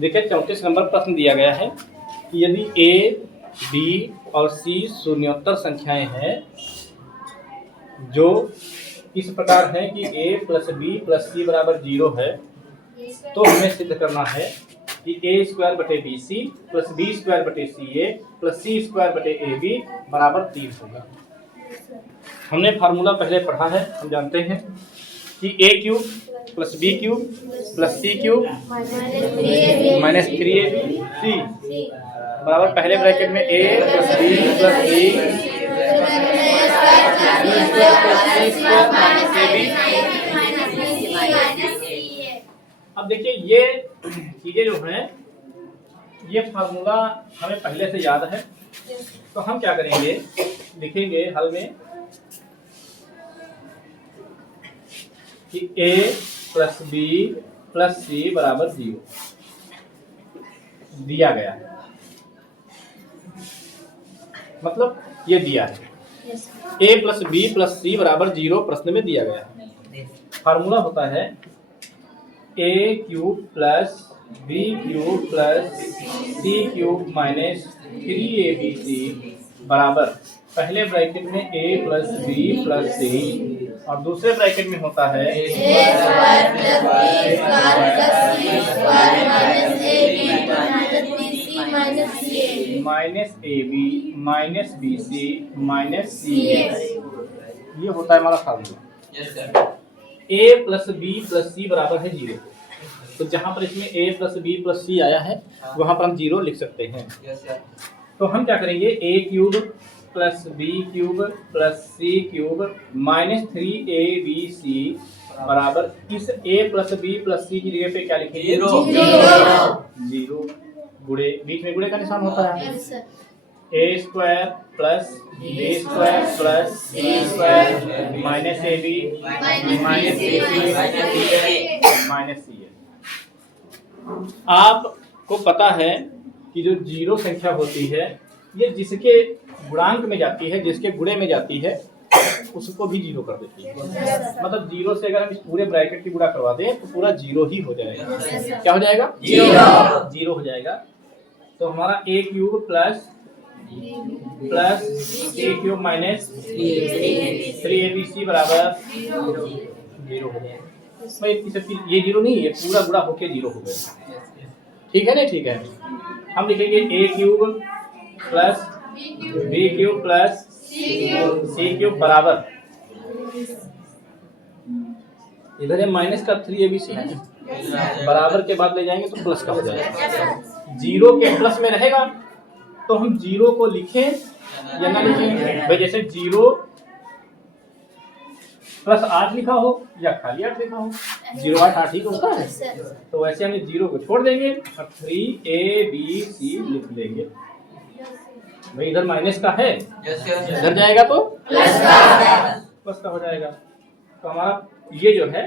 देखिए 34 नंबर प्रश्न दिया गया है कि यदि ए, बी और सी शून्योत्तर संख्याएं हैं जो इस प्रकार हैं कि a plus B plus C बराबर 0 है, तो हमें सिद्ध करना है कि a स्क्वायर बटे B C plus B square बटे सी ए प्लस सी स्क्वायर बटे ए बी बराबर 3 होगा। हमने फार्मूला पहले पढ़ा है, हम जानते हैं कि a cube plus B cube plus C cube minus 3ab C बराबर पहले ब्रैकेट में a plus B plus C अब देखिए ये चीजें जो हैं, ये फार्मूला हमें पहले से याद है, तो हम क्या करेंगे, लिखेंगे हल में कि a plus B plus C बराबर 0 दिया गया है, मतलब ये दिया है a plus B plus C बराबर 0 प्रश्न में दिया गया है। फार्मूला होता है a cube plus B cube plus C cube minus 3abc बराबर पहले ब्रैकेट में a plus B plus C और दूसरे ब्रैकेट में होता है minus A B minus B C minus C A. ये होता है हमारा formula. a plus B plus C बराबर है 0, तो जहां पर इसमें a plus B plus C आया है वहां पर हम 0 लिख सकते हैं। तो हम क्या करेंगे, a cube plus B cube plus C cube minus 3abc बराबर इस a plus B plus C की जगह पे क्या लिखेंगे, 0 गुणे, बीच में गुणे का निशान होता है, a square plus B square plus C square minus A B minus C minus C. आपको पता है कि जो 0 संख्या होती है ये जिसके गुणांक में जाती है, जिसके गुणे में जाती है उसको भी 0 कर देती है। मतलब 0 से अगर हम इस पूरे ब्रैकेट की गुणा करवा दें तो पूरा 0 ही हो जाएगा। क्या हो जाएगा, 0 हो जाएगा। तो हमारा a cube plus C cube minus 3abc बराबर 0 हो जाएगा। ये 0 नहीं, ये पूरा गुणा होके 0 हो गया। ठीक है ना, ठीक है। हम लिखेंगे a cube plus B cube plus C cube बराबर, इधर ये माइनस का 3abc है, बराबर के बाद ले जाएंगे तो प्लस का हो जाएगा। 0 के प्लस में रहेगा तो हम 0 को लिखें या ना लिखें भाई, जैसे 0 प्लस 8 लिखा हो या खाली 8 लिखा हो, 0 8 8 ही होता है, तो वैसे हम 0 को छोड़ देंगे और 3abc लिख देंगे। भाई इधर माइनस का है, इधर जाएगा तो प्लस का हो जाएगा। तो हमारा ये जो है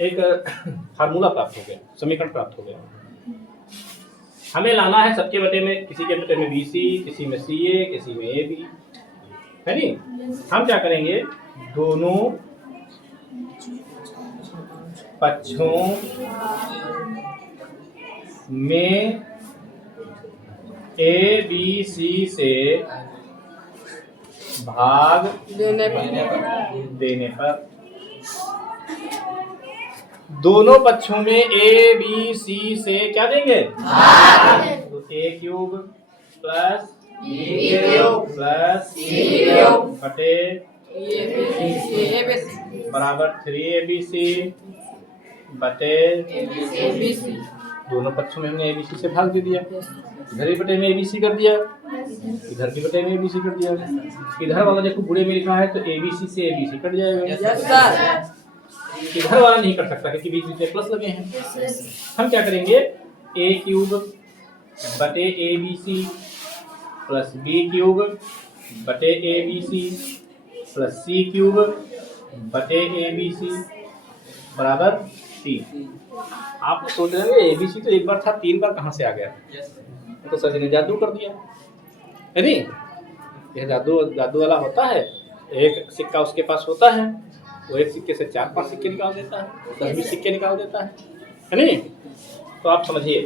एक फार्मूला प्राप्त हो गया, समीकरण प्राप्त हो गया। हमें लाना है सबके बटे में, किसी के बटे में BC, किसी में CA, किसी में AB, है नी। हम क्या करेंगे, दोनों पक्षों में ABC से भाग देने पर दोनों पक्षों में ABC से क्या देंगे, तो a cube plus B cube plus C cube बटे बराबर 3abc बटे, दोनों पक्षों में हमने ABC से भाग दे दिया, इधर भी बटे में ABC कर दिया, इधर भी बटे में ABC कर दिया। इधर वाला देखो गुणे में लिखा है तो ABC से ABC कट जाएगा। इधर वाला नहीं कर सकता क्योंकि बीच में प्लस लगे हैं। हम क्या करेंगे, a क्यूब बटे abc प्लस b क्यूब बटे abc प्लस c क्यूब बटे abc बराबर 3। आप सोच रहे हैं abc तो एक बार था, 3 बार कहाँ से आ गया, तो सर जी ने जादू कर दिया है नहीं। यह जादू वाला होता है, एक सिक्का उसके पास होता है, वो एक सिक्के से 4-5 सिक्के निकाल देता है, 10-20 सिक्के निकाल देता है नहीं। तो आप समझिए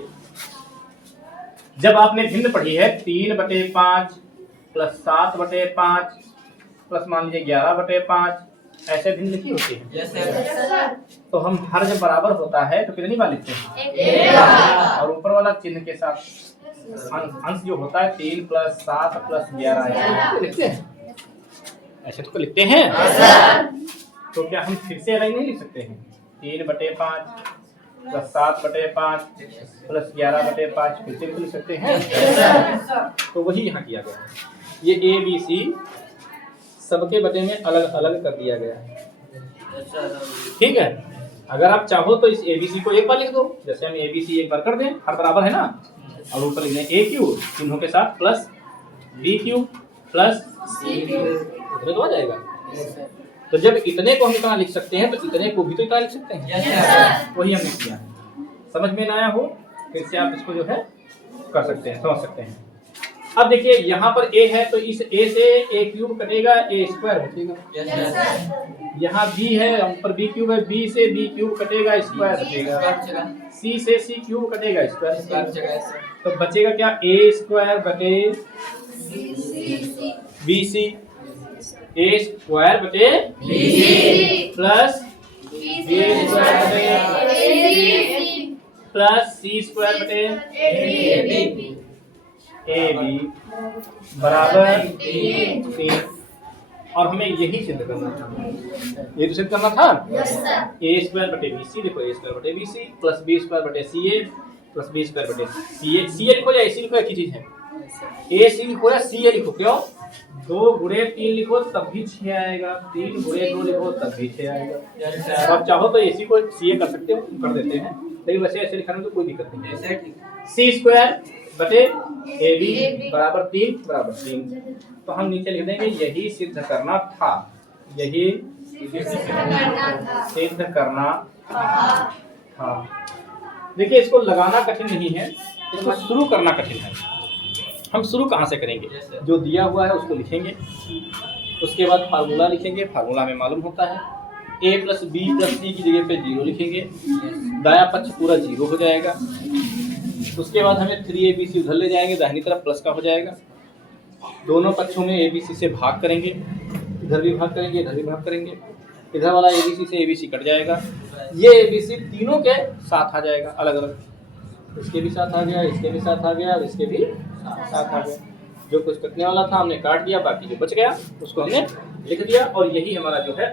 जब आपने भिन्न पढ़ी है 3/5 प्लस 7/5 प्लस मान लीजिए 11/5 ऐसे भिन्न लिखी होती है। Yes sir. तो हम हर जब बराबर होता है तो कितनी बार लिखते हैं? और ऊपर वाला चिन्ह के साथ अंश जो होता है 3 प्लस 7 प्लस 11 लिखते हैं, ऐसे तो लिखते हैं। तो क्या हम फिर से अलग नहीं लिख सकते हैं? 3/5 प्लस 7/5 प्लस 11/5 फिर से भी लिख सकते हैं। तो वही यहाँ किया गया है। ये ABC सबके बटे में अलग अलग कर दिया गया है। ठीक है, अगर आप चाहो तो इस ABC को एक बार लिख दो, जैसे हम ABC एक बार कर दें, हर बराबर है ना, और ऊपर लिख दें AQ चिन्हों के साथ प्लस BQ प्लस CQ, इतने तो आ जाएगा। तो जब इतने को हम इतना लिख सकते हैं तो इतने को भी तो इतना लिख सकते हैं। वही हमने किया है। समझ में ना आया हो फिर से आप इसको जो है कर सकते हैं, समझ सकते हैं। अब देखिए यहाँ पर A है तो इस A से A क्यूब कटेगा, A स्क्वायर बचेगा। यहाँ B है, ऊपर B क्यूब है, B से B क्यूब कटेगा, स्क्वायर बचेगा। C से C क्यूब कटेगा, स्क्वायर। तो बचेगा क्या? A स्क्वायर बटे BC, A स्क्वायर बटे प्लस B स्क्वायर बटे प्लस C स्क्वायर बटे AB बराबर 3। और हमें यही सिद्ध करना था, ये तो सिद्ध करना था। A स्क्वायर बटे BC, देखो A स्क्वायर बटे BC प्लस B स्क्वायर बटे CA प्लस B स्क्वायर बटे CA। CA लिखो या AC लिखो, एक ही चीज है। AC लिखो या CA लिखो, क्यों? 2 गुणे 3 लिखो तब भी 6 आएगा, 3 गुणे 2 लिखो तब भी 6 आएगा। आप चाहो तो AC को CA कर सकते हो, कर देते हैं, लेकिन वैसे ऐसे लिखने में तो कोई दिक्कत नहीं है। C स्क्वायर बटे AB बराबर 3। तो हम नीचे लिख देंगे यही सिद्ध करना था, यही सिद्ध करना था। देखिए इसको लगाना कठिन नहीं है, इसको शुरू करना कठिन है। हम शुरू कहाँ से करेंगे? जो दिया हुआ है उसको लिखेंगे, उसके बाद फार्मूला लिखेंगे। फार्मूला में मालूम होता है A plus B plus C की जगह पे 0 लिखेंगे, दायां पक्ष पूरा 0 हो जाएगा। उसके बाद हमें 3ABC उधर ले जाएंगे, दाहिनी तरफ प्लस का हो जाएगा। दोनों पक्षों में ABC से भाग करेंगे, इधर भी भाग करेंगे, इधर भी भाग करेंगे। इधर वाला ABC से ABC कट जाएगा, ये ABC तीनों के साथ आ जाएगा अलग अलग। इसके भी साथ आ गया, इसके भी साथ आ गया, इसके भी साथ आ गया। जो कुछ कटने वाला था हमने काट दिया, बाकी जो बच गया उसको हमने लिख दिया। और यही हमारा जो है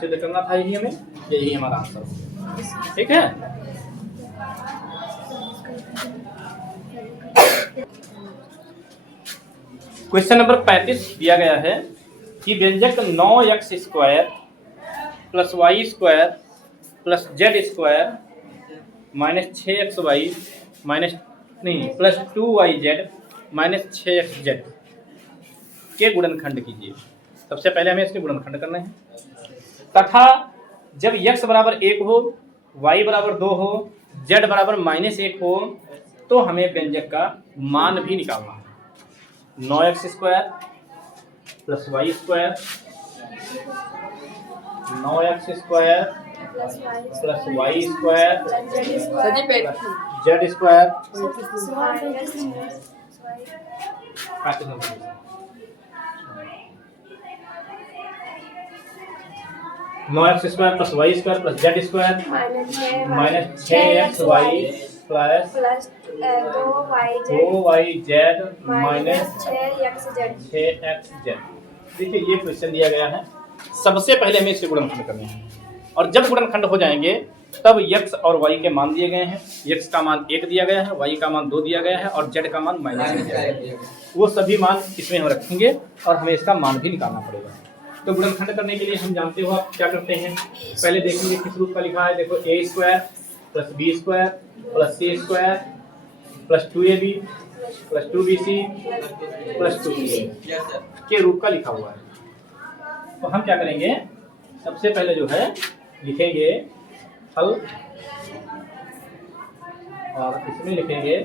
सिद्ध करना था, यही हमें, यही हमारा आंसर। ठीक है, क्वेश्चन नंबर 35 दिया गया है कि व्यंजक 9x square plus Y square plus Z square minus 6xy minus नहीं प्लस 2yz माइनस 6xz के गुणनखंड कीजिए। सबसे पहले हमें इसके गुणनखंड करना है, तथा जब x बराबर 1 हो, y बराबर 2 हो, z बराबर -1 हो तो हमें व्यंजक का मान भी निकालना है। 9x square plus Y square, 9x square plus Y square Z square 9x square plus Y square plus Z square minus 6xy plus 2yz minus 6xz। देखिए ये क्वेश्चन दिया गया है। सबसे पहले हमें इसके गुणनखंड करने हैं, और जब गुणनखंड हो जाएंगे तब x और y के मान दिए गए हैं। x का मान 1 दिया गया है, y का मान 2 दिया गया है और z का मान -1 दिया गया है। वो सभी मान इसमें हम रखेंगे और हमें इसका मान भी निकालना पड़ेगा। तो गुणनखंड करने के लिए हम जानते हो आप क्या करते हैं, पहले देखेंगे किस रूप का लिखा है। देखो a square plus b square plus c square plus 2ab plus 2bc plus 2ca के रूप का लिखा हुआ है। तो हम क्या करेंगे, सबसे पहले जो है लिखेंगे हल, और इसमें लिखेंगे,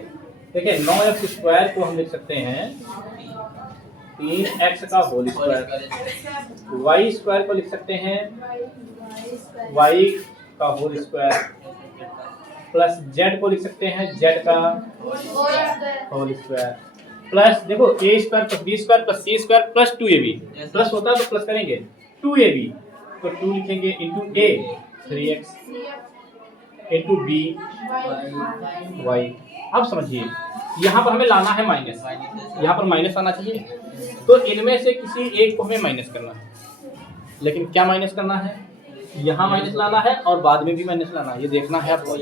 देखिए 9x स्क्वायर को हम लिख सकते हैं 3x का होल स्क्वायर, y स्क्वायर को लिख सकते हैं y का होल स्क्वायर, प्लस जेड को लिख सकते हैं जेड का होल स्क्वायर प्लस देखो A square plus B square plus C square plus 2ab plus होता है तो प्लस करेंगे 2ab तो 2 लिखेंगे into A 3x into B Y. अब समझिए यहाँ पर हमें लाना है माइनस, यहाँ पर माइनस आना चाहिए तो इनमें से किसी एक को हमें माइनस करना है, लेकिन क्या माइनस करना है, यहाँ माइनस लाना है और बाद में भी माइनस लाना है, ये देखना है आपको।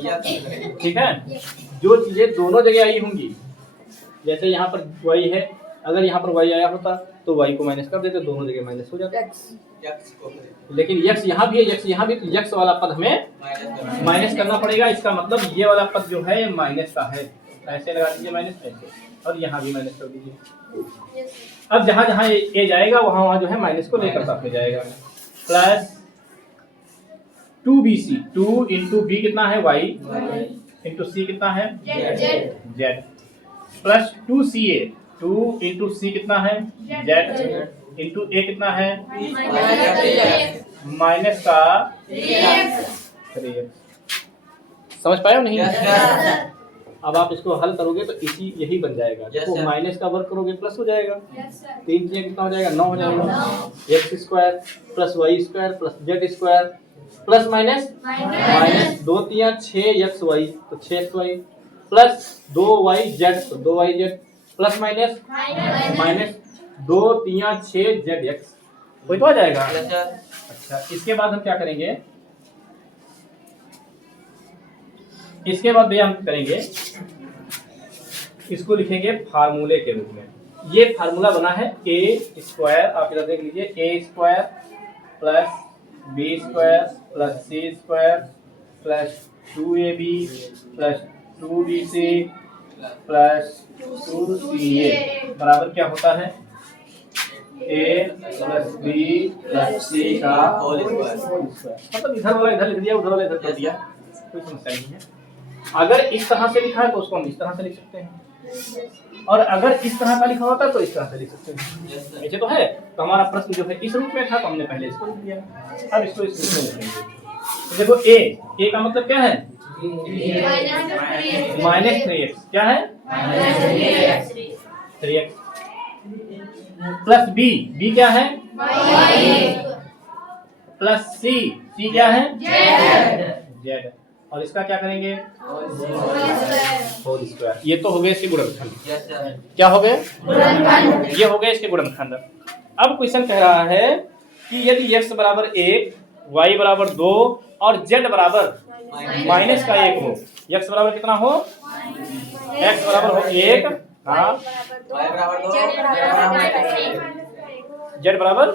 ठीक है, जो चीजें दोनों जगह आई होंगी, जैसे यहाँ पर y है, अगर यहाँ पर y आया होता तो y को माइनस कर देते, दोनों जगह माइनस हो जाता। लेकिन x यहाँ भी है, x यहाँ भी, तो x वाला पद हमें माइनस करना पड़ेगा। इसका मतलब ये वाला पद जो है माइनस का है, ऐसे लगा दीजिए माइनस ऐसे, और यहाँ भी माइनस कर दीजिए। अब जहाँ जहाँ ए जाएगा वहाँ वहाँ जो है माइनस को लेकर साथ में जाएगा। प्लस 2bc, 2 इंटू बी कितना है y इंटू सी कितना है z, प्लस 2ca, 2 इंटू सी कितना है z इंटू ए कितना है माइनस का 3x। समझ पाए हो नहीं? अब आप इसको हल करोगे तो यही बन जाएगा। देखो माइनस का वर्ग करोगे प्लस हो जाएगा, 3 कितना हो जाएगा 9 हो जाएगा, x square plus y square plus z square plus minus minus 2 3 6xy तो 6xy प्लस 2yz तो 2yz plus minus minus 2 3 6zx, कोई तो आ जाएगा। अच्छा, इसके बाद हम क्या करेंगे, इसके बाद भैया हम करेंगे, इसको लिखेंगे फार्मूले के रूप में। ये फार्मूला बना है ए स्क्वायर, आप इधर देख लीजिए, A square plus B square plus C square plus 2ab plus 2bc plus 2ca बराबर क्या होता है, a plus b plus c का होल स्क्वायर। मतलब इधर वाला इधर लिख दिया, उधर वाला इधर कर दिया, कोई समस्या नहीं है। अगर इस तरह से लिखा है तो उसको हम इस तरह से लिख सकते हैं, और अगर इस तरह का लिखा होता है तो इस तरह से लिख सकते हैं। ऐसे तो है, तो हमारा प्रश्न जो है इस रूप में था तो हमने पहले इसको लिख दिया, अब इसको इस रूप में लिखेंगे। तो देखो ए का मतलब क्या है माइनस 3x, क्या है 3x प्लस बी क्या है प्लस सी क्या है z, और इसका क्या करेंगे होल स्क्वायर। ये तो हो गए इसके गुणनखंड, क्या हो गए ये हो गए इसके गुणनखंड। अब क्वेश्चन कह रहा है कि यदि x बराबर 1, y बराबर 2 और z बराबर माइनस का 1 हो, x बराबर कितना हो, x बराबर हो 1, हाँ z बराबर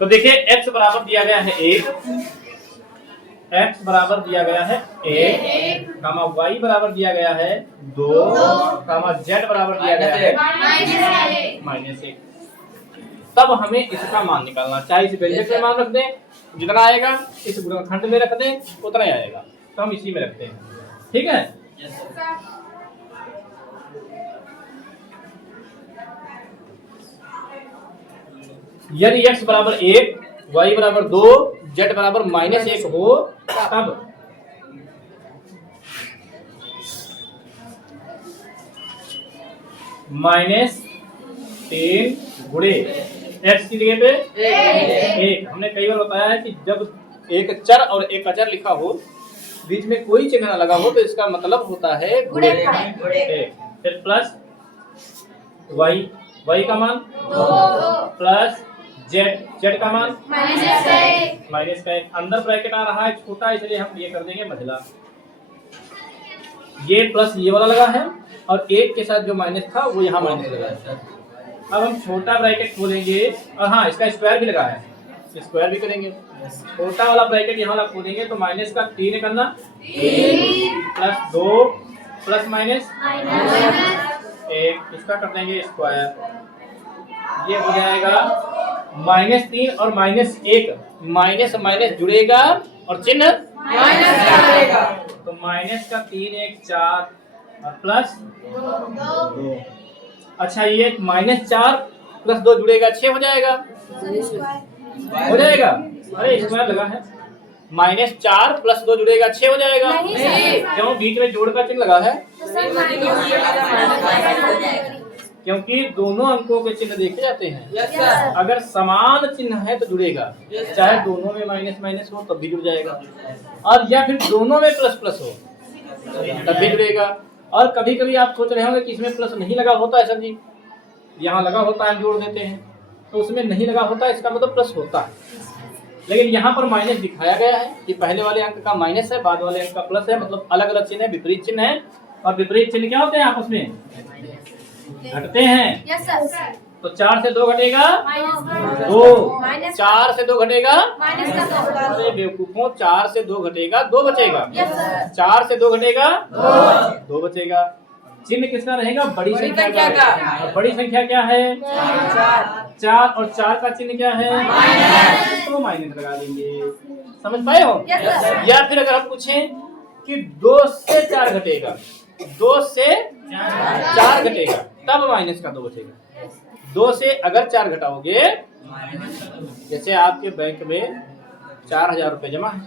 तो देखिए x बराबर दिया गया है 1, x बराबर दिया गया है 1, कामा y बराबर दिया गया है 2, कामा z बराबर दिया गया है -1। तब हमें इसका मान निकालना, चाहे इस व्यंजक में मान रख दें, जितना आएगा इस गुणनखंड में रख दें उतना ही आएगा, तो हम इसी में रखते हैं। ठीक है, यदि x बराबर 1, y बराबर 2, z बराबर -1 हो, तब -3 गुणे x की जगह पे 1। हमने कई बार बताया है कि जब एक चर और एक अचर लिखा हो, बीच में कोई चिन्ह न लगा हो, तो इसका मतलब होता है गुणे। फिर प्लस y का मान 2 प्लस z का मान -1, अंदर ब्रैकेट आ रहा है छोटा, इसलिए हम ये कर देंगे मझला। ये प्लस ये वाला लगा है और 1 के साथ जो माइनस था वो यहाँ माइनस लगा है। अब हम छोटा ब्रैकेट खोलेंगे, और हाँ इसका स्क्वायर भी लगा है, स्क्वायर भी करेंगे। छोटा वाला ब्रैकेट यहाँ वाला खोलेंगे तो माइनस का 3 करना, प्लस 2 प्लस माइनस 1, इसका कर देंगे स्क्वायर। ये हो जाएगा -3 और -1, माइनस माइनस जुड़ेगा और चिन्ह माइनस, तो माइनस का 3 1 4 और प्लस 2। अच्छा, ये -4 प्लस 2 जुड़ेगा 6 हो जाएगा, हो जाएगा। अरे स्क्वायर लगा है, -4 + 2 जुड़ेगा 6 हो जाएगा। क्यों? बीच में जोड़ का चिन्ह लगा है, क्योंकि दोनों अंकों के चिन्ह देखे जाते हैं। अगर समान चिन्ह है तो जुड़ेगा, चाहे दोनों में माइनस माइनस हो तब भी जुड़ जाएगा, और या फिर दोनों में प्लस प्लस हो तब भी जुड़ेगा। और कभी कभी आप सोच रहे होंगे कि इसमें प्लस नहीं लगा होता है सर जी, यहाँ लगा होता है जोड़ देते हैं, तो उसमें नहीं लगा होता है, इसका मतलब प्लस होता है। लेकिन यहाँ पर माइनस दिखाया गया है कि पहले वाले अंक का माइनस है, बाद वाले अंक का प्लस है, मतलब अलग अलग चिन्ह है, विपरीत चिन्ह है। और विपरीत चिन्ह क्या होते हैं? आपस में घटते हैं। Yes sir. तो 4 से 2 घटेगा 2, 4 से 2 घटेगा -2। अरे बेवकूफों, 4 से 2 घटेगा 2 बचेगा, यस सर। 4 से 2 घटेगा 2 बचेगा। चिन्ह किसका रहेगा? बड़ी संख्या का। और बड़ी संख्या क्या है? 4, और 4 का चिन्ह क्या है? तो माइनस लगा देंगे। समझ पाए हो? या फिर अगर हम पूछें कि 2 से 4 घटेगा, 2 से 4 घटेगा, तब माइनस का 2 बचेगा। 2 से अगर 4 घटाओगे, जैसे आपके बैंक में 4000 रुपए जमा है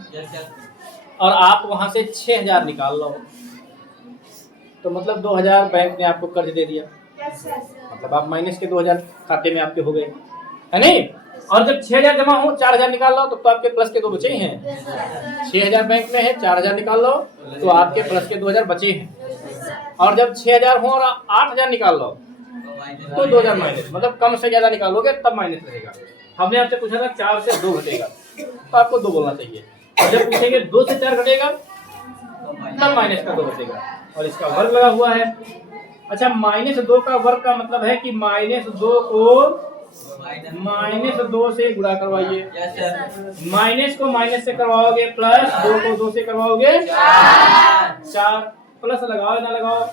और आप वहां से 6000 निकाल लो, तो मतलब 2000 बैंक ने आपको कर्ज दे दिया, मतलब आप माइनस के 2000 खाते में आपके हो गए, है नहीं? और जब 6000 जमा हो 4000 निकाल लो, तो आपके प्लस के 2 बचे ही हैं। 6000 बैंक में है, 4000 निकाल लो तो आपके प्लस के 2000 बचे हैं। और जब 6000 हो और 8000 निकाल लो तो 2000 माइनस, मतलब कम से ज्यादा निकालोगे तब माइनस रहेगा। हमने आपसे पूछा था 4 से 2 घटेगा, तो आपको 2 बोलना चाहिए। और जब पूछेंगे 2 से 4 घटेगा तब माइनस का 2 बचेगा, और इसका वर्ग लगा हुआ है। अच्छा, -2 का वर्ग का मतलब है कि -2 को -2 से गुणा करवाइए। माइनस को माइनस से करवाओगे, प्लस 2 को 2 से करवाओगे 4, प्लस लगाओ ना लगाओ,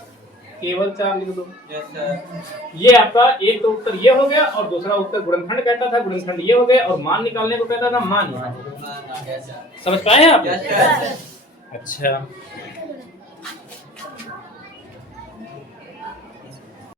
केवल 4 लिख दो। ये आपका एक तो उत्तर ये हो गया, और दूसरा उत्तर गुणनखंड कहता था, गुणनखंड ये हो गया, और मान निकालने को कहता था मान। समझ पाए हैं आप? अच्छा।